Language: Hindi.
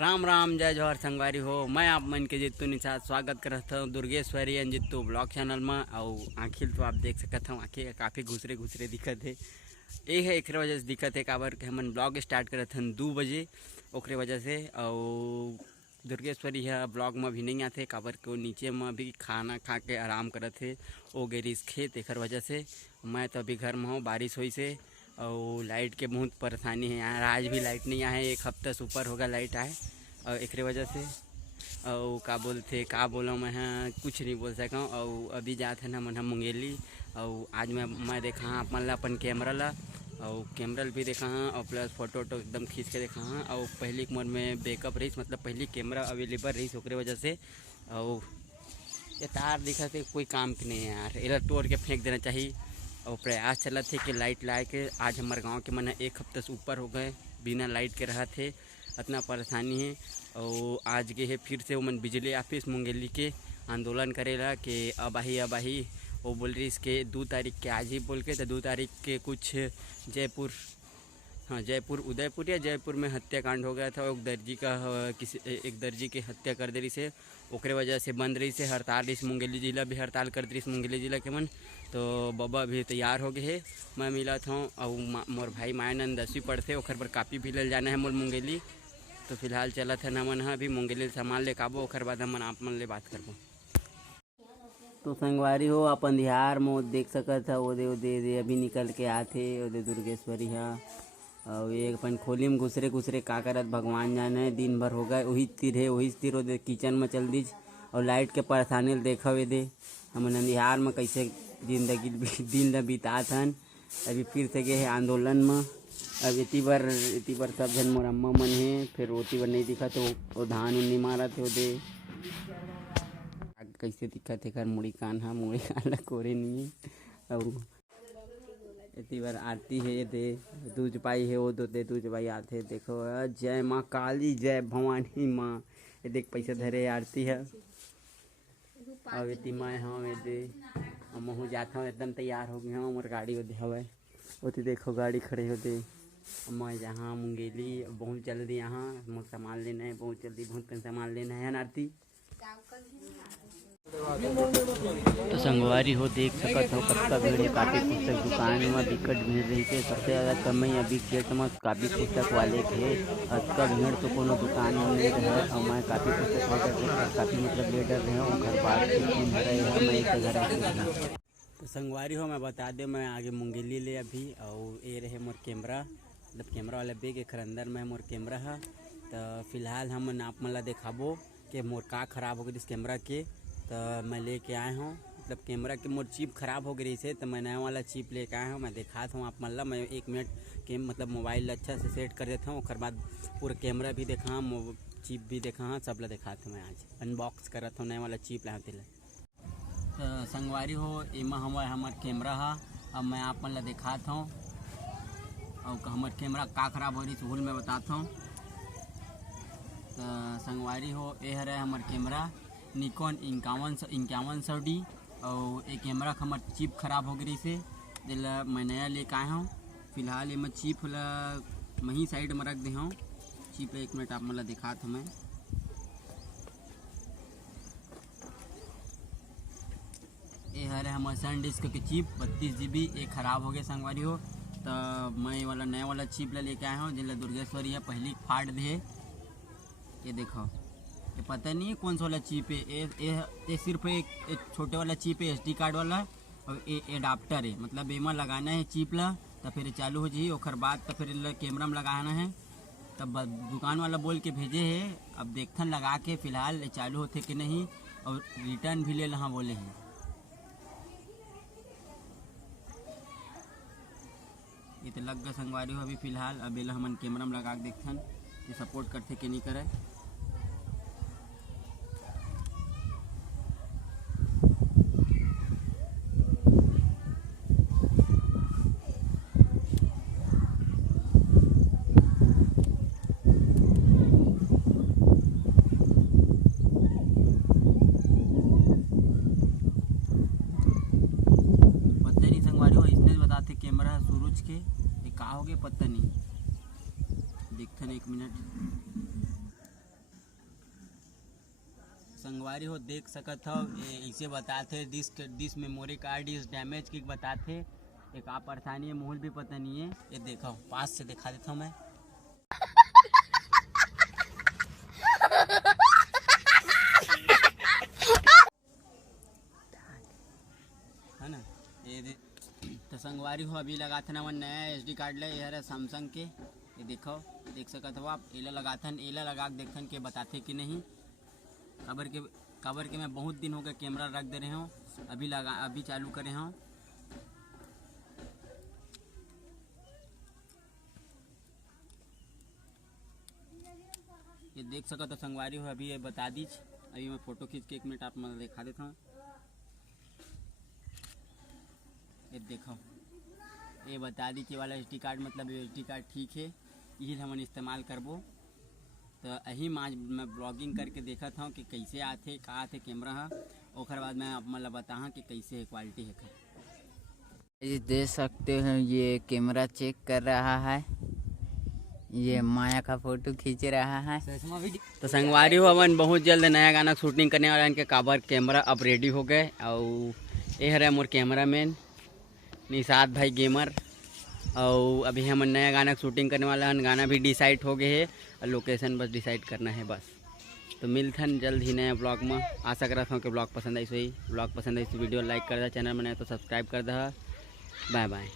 राम राम जय जवाहर संगवारी हो। मैं आप मन के जितू निसाथ स्वागत करता हूँ Durgeshwari and Jitu blog channel में। और आखिर तो आप देख सकते हो आँखें काफ़ी घुसरे घुसरे दिखत है। ये है एक वजह से दिक्कत है काबर के हमन ब्लॉग स्टार्ट करत हन 2 बजे ओकरे वजह से। और दुर्गेश्वरी है ब्लॉग में भी नहीं आते काबर के नीचे में भी खाना खा के आराम करत है वो गिरीस खेत एक वजह से। मैं तो अभी घर में हूँ, बारिश हुई से और लाइट के बहुत परेशानी है यार। आज भी लाइट नहीं आए, एक हफ्ता से ऊपर होगा लाइट आए और एक वजह से। और का बोलते का बोला मैं कुछ नहीं बोल सका। और अभी जाते ना मन मुंगेली। और आज मैं देखा हाँ अपन ला अपन कैमरा ला और कैमरा भी देखा हाँ और प्लस फोटो एकदम खींच के देखा हाँ। और पहली उम्र में बैकअप रही मतलब पहली कैमरा अवेलेबल रही ओकरे वजह से। और ये तार दिखा थे कोई काम की नहीं है यार, इला तोड़ के फेंक देना चाहिए। और प्रयास चला थे कि लाइट लाए के आज हमारे गांव के मन एक हफ्ते से ऊपर हो गए बिना लाइट के रहा थे, इतना परेशानी है। और आज के है फिर से वो मन बिजली ऑफिस मुंगेली के आंदोलन करेला कि अब आई वो बोल रही इसके 2 तारीख के आज ही बोल के। तो 2 तारीख के कुछ जयपुर, हाँ जयपुर उदयपुर या जयपुर में हत्याकांड हो गया था। एक दर्जी का एक दर्जी की हत्या कर दे रही से ओकरे वजह से बंद रही से हड़ताल रही। मुंगेली जिला भी हड़ताल कर दी मुंगेली जिला के मन। तो बाबा भी तैयार हो गए है, मैं मिला था। और मोर भाई मायानंद 10वीं पढ़ते ओखर पर कापी भी ले जाना है मोर मुंगेली। तो फिलहाल चला था ना मन अभी मुंगेली सामान ले काबो ओखर बाद हम आप मन ले बात करबो। तो संगवारी हो अपन बिहार में देख सकत था ओदे ओदे अभी निकल के आते ओदे दुर्गेश्वरी है। और एक अपन खोली में घुसरे का करत भगवान जाने, दिन भर हो गए वही तीर है वही तीर ओदे किचन में चल दीज। और लाइट के परेशानी देखा वे दे हमन बिहार में कैसे जिंदगी दिन ल बितात हन। अभी फिर से गए है आंदोलन में। अब इतनी बार सब जन मोर अम्मा मन है फिर ओती बार नहीं दिखा तो वो धान उन्नी मारा थे ओदे कैसे दिखत है। मुड़ी कान ला कोरे नहीं है। और इतनी बार आरती है दे दूज पाई है वो दो दे दूज पाई आते देखो जय माँ काली जय भवानी माँ। ये देख पैसा धरे आरती है। और इतनी मैं हाँ वे दे महू जाता हूँ एकदम तैयार हो गई हूँ। मोर गाड़ी वो हवे ओती देखो गाड़ी खड़े होते। मैं जहाँ मुंगेली बहुत जल्दी यहाँ मुझे सामान लेना है, बहुत जल्दी बहुत कन सामान लेना है आरती। तो संगवारी हो देख सकत हो कतका भीड़ है। काफ़ी पुस्तक दुकान में बिकट भीड़ रही है। सबसे ज़्यादा कमाई अभी गेट में काफ़ी पुस्तक वाले थे। अतका भीड़ तो कोनो दुकान में नहीं रहे। और मैं काफ़ी पुस्तक लेकर काफ़ी मतलब ले डर रहे हूँ घर बार मैं एक घर। तो संगवारी हो मैं बता दे मैं आगे मुंगेली ले अभी। और ये रहे मोर कैमरा मतलब कैमरा वाला बैग एक अंदर में मोर कैमरा है। तो फिलहाल हम आप मन ला दिखाबो कि मोर का खराब हो गई इस कैमरा के। तो मैं लेके आया हूँ मतलब कैमरा के मोर चिप खराब हो गई से तो मैं नया वाला चिप लेके आया हूँ। मैं दिखाता हूँ आप मन ला। मैं 1 मिनट के मतलब मोबाइल अच्छा से सेट कर देता हूँ। उसके बाद पूरा कैमरा भी देखा चिप भी देखा हाँ सब ला दिखाता हूँ। मैं आज अनबॉक्स करता हूँ नया वाला चिप ला। तो संगवारी हो एमा हमार कैमरा है। अब मैं आप मन ला दिखाता हूँ और हमार कैमरा का खराब हो रही भूल मैं बताता हूँ। तो संगवारी हो ये है हमार कैमरा निकॉन 5100D। और एक कैमरा का हमार चिप खराब हो गई से जिला मैं नया लेके आया हूँ। फिलहाल ये मैं चिप ला वहीं साइड में रख दे हूँ। चिप ला 1 मिनट आप मतलब दिखाता हूँ मैं। ये है हमारे सन डिस्क के चिप 32 GB ये खराब हो गया संगवारी हो। तो मैं वाला नया वाला चिप ला लेके आया हूँ जिला दुर्गेश्वरी है पहली फाड़ दे। ये देखो ये पता नहीं है कौन सा वाला चिप है। ये सिर्फ एक छोटे वाला चिप है SD कार्ड वाला। और ये एडाप्टर है मतलब एमा लगाना है चिप ला तो फिर चालू हो जाए। और बाद तो फिर कैमरा में लगाना है। तब दुकान वाला बोल के भेजे है अब देखथन लगा के फिलहाल चालू होते कि नहीं। और रिटर्न भी ले ला बोले हैं। ये तो लग गया संगवारी हो अभी फिलहाल। अब ये हमन कैमरा में लगा के देखथन कि सपोर्ट करते कि नहीं करे। पता नहीं संगवारी हो इसने बताते कैमरा सूरज के ये का हो गए पता नहीं। देखते हैं 1 मिनट। संगवारी हो देख सकत हो इसे बताते this memory card is damage की बताते एक आप परेशानी है मोहल भी पता नहीं है। ये देखो पास से दिखा देता हूँ मैं। है ना ये तो संगवारी हो अभी लगाते ना नया SD कार्ड ले ये है सैमसंग के। ये देखो देख सकते हो आप एला लगाथन एला लगा के देखथन के बताते कि नहीं। कबर के मैं बहुत दिन हो गए कैमरा रख दे रहे हूँ अभी चालू करे हूँ। ये देख सकते हो संगवारी हो अभी ये बता दीज अभी मैं फोटो खींच के 1 मिनट आप मैं दिखा देता हूँ। ये देखो ये बता दी कि वाला SD कार्ड मतलब SD कार्ड ठीक है यही हम इस्तेमाल करबो। तो यही मैं ब्लॉगिंग करके देखा था कि कैसे आते का आते कैमरा है और बाद मैं आप मतलब बताहा कि कैसे है क्वालिटी है। ये देख सकते हो ये कैमरा चेक कर रहा है ये माया का फोटो खींच रहा है। तो संगवारी हो अपन बहुत जल्द नया गाना शूटिंग करने वाला इनके काबर कैमरा अब रेडी हो गए और ये है मोर कैमरा मैन निषाद भाई गेमर और अभी हम नया गाना शूटिंग करने वाला है। गाना भी डिसाइड हो गए है और लोकेशन बस डिसाइड करना है बस। तो मिलथन जल्द ही नया ब्लॉग में। आशा करता हूँ कि ब्लॉग पसंद आई। ब्लॉग पसंद आई तो वीडियो लाइक कर दे, चैनल में नया तो सब्सक्राइब कर दे। Bye bye.